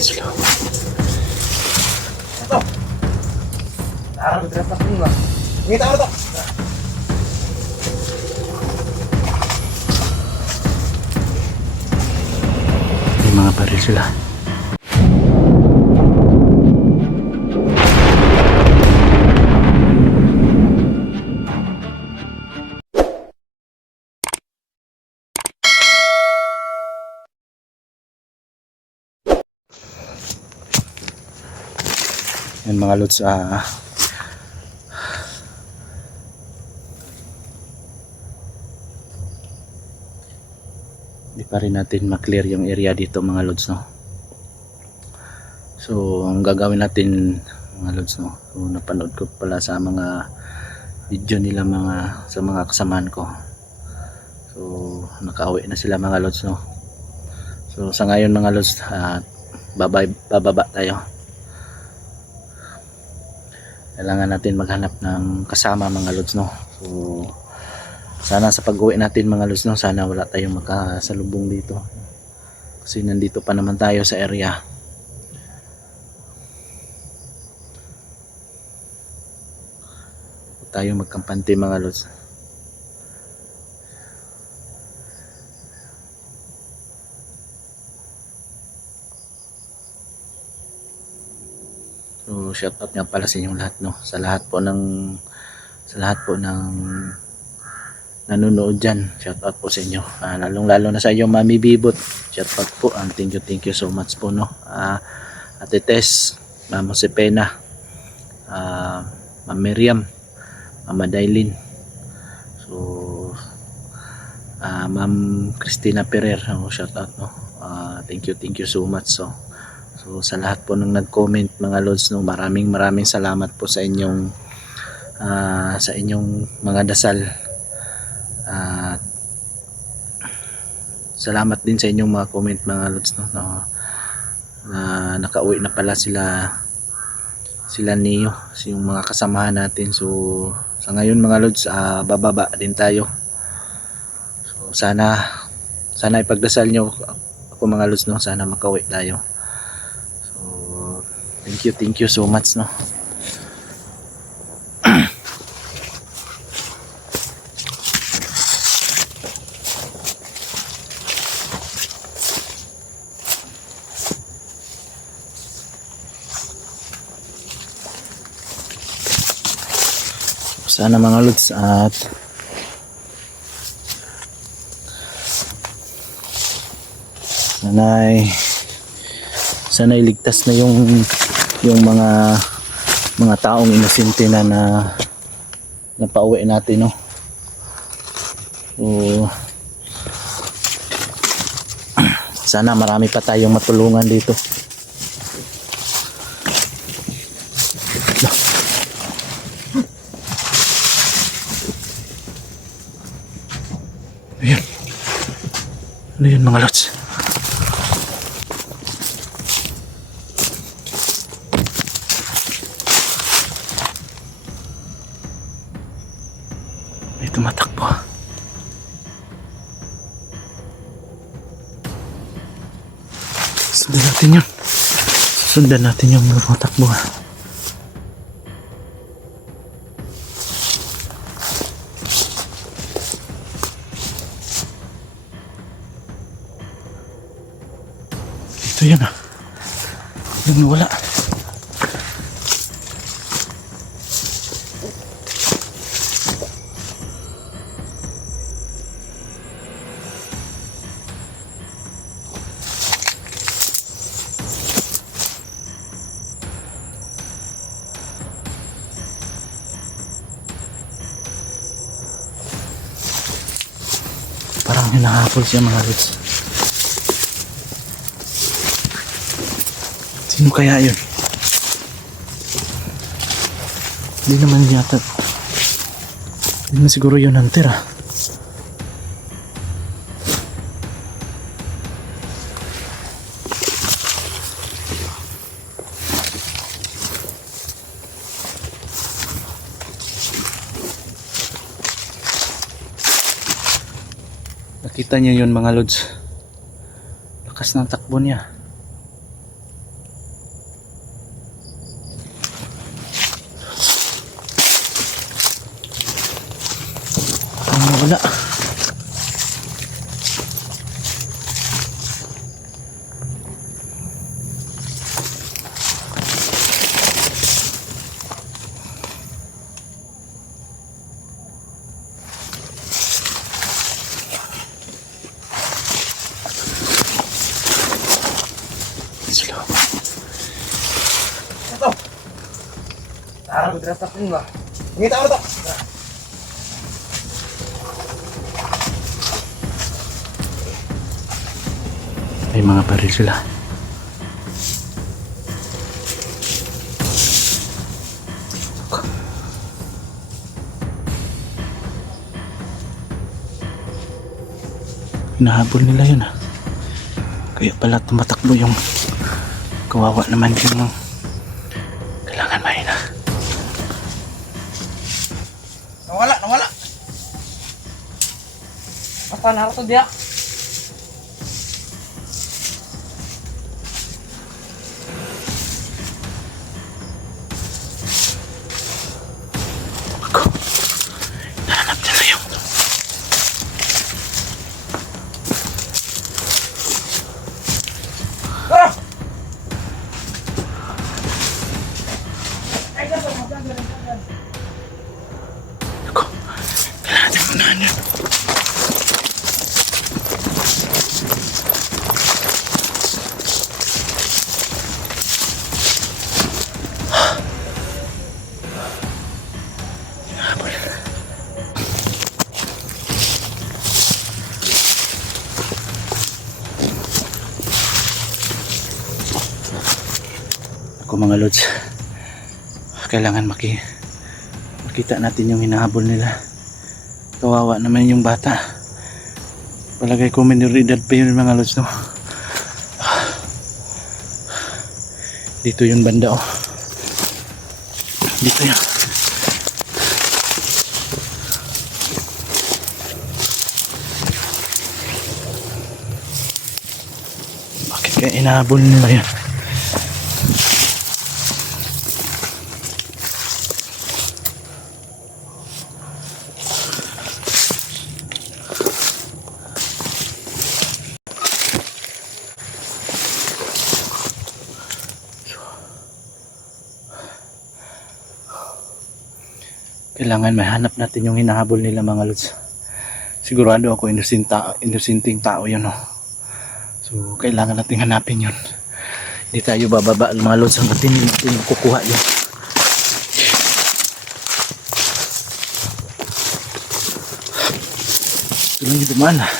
sila. Ito. Nakakagod na bunga. Ngita mo ito. May mga baril sila. Yan mga lods, di pa rin natin maklear yung area dito mga lods, no. So ang gagawin natin mga lods, no, so napanood ko pala sa mga video nila sa mga kasamahan ko, so nakauwi na sila mga lods, no. So sa ngayon mga lods, bababa tayo. Kailangan natin maghanap ng kasama mga lods, no. So sana sa pag-uwi natin mga lods, no, sana wala tayong makasalubong dito kasi nandito pa naman tayo sa area. Huwag tayong magkampante mga lods. So shout out nga pala sa inyong lahat, no, sa lahat po ng nanonood dyan. Shout out po sa inyo, lalong lalo na sa iyo Mami Bibot. Shout out po, thank you so much po, no. Ate Tess, Ma'am Josepena, Ma'am Miriam, Mama Dailin, so Ma'am Cristina Perer, shout out, no. Thank you so much. So sa lahat po ng nag-comment mga lods, no, maraming salamat po sa inyong mga dasal. Salamat din sa inyong mga comment mga lods, no, na nakauwi na pala sila Neo, yung mga kasamahan natin. So sa ngayon mga lods, bababa din tayo. So sana ipagdasal nyo ako mga lods, no, sana makauwi tayo. So thank you so much, no. Sana mga lods at sana'y ligtas na yung mga taong inosente na pauwi natin, no. So sana marami pa tayong matulungan dito. Ayan. Ano yun mga lods? May tumatakbo. Sundan natin yung tumatakbo. Ito yan, yung nawala. Parang hinahabol siya mga lods. Sino kaya yun? Hindi naman yata. Hindi naman siguro yun hunter, Nakita niyo yun mga lods. Lakas ng takbo niya. Wala. Slow. Ito. Tara, magdraft up nyo ba? Ngita mo na to. May mga baril sila. Hinahabol nila yun ah. Kaya pala tumatakbo yung kawawa naman yung kailangan mahina. Nawala, nawala. Basta naroto diya. Ako, nahanap nila yung Ah! ako. Kailangan natin unahan yun. Ako mga lods, kailangan makita natin yung hinahabol nila. Kawawa naman yung bata. Palagay ko minoridad pa yun mga lods, no? Dito yung banda, oh. Dito yun. Bakit kaya hinahabol nila yan? Kailangan mahanap natin yung hinahabol nila mga lods. Sigurado ako inosenteng tao yun, no? So kailangan natin hanapin yun. Hindi tayo bababa mga lods hanggang hindi natin kukuha yun. Ito lang yung dumaan ah.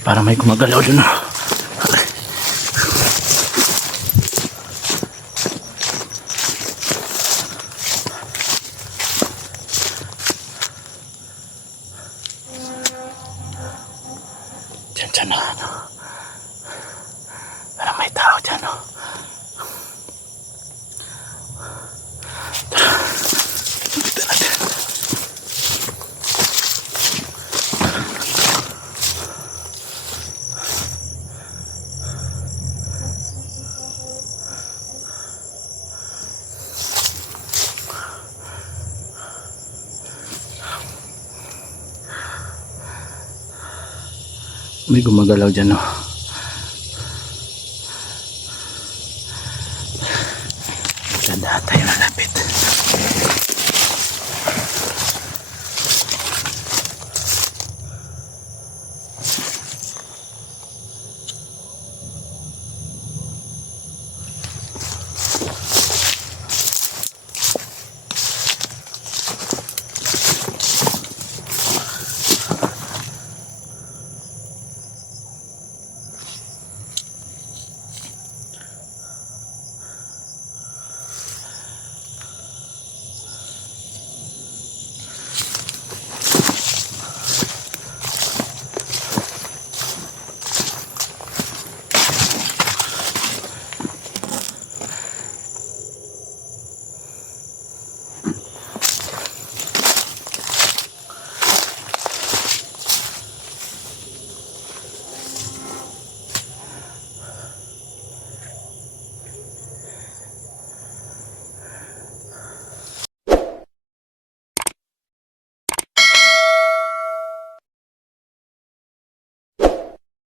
Parang may gumagalaw dun ah. Diyan na ano. Parang may tao dyan, no? Tara. Tumita natin. May gumagalaw dyan, no? Tanda tayo nalapit.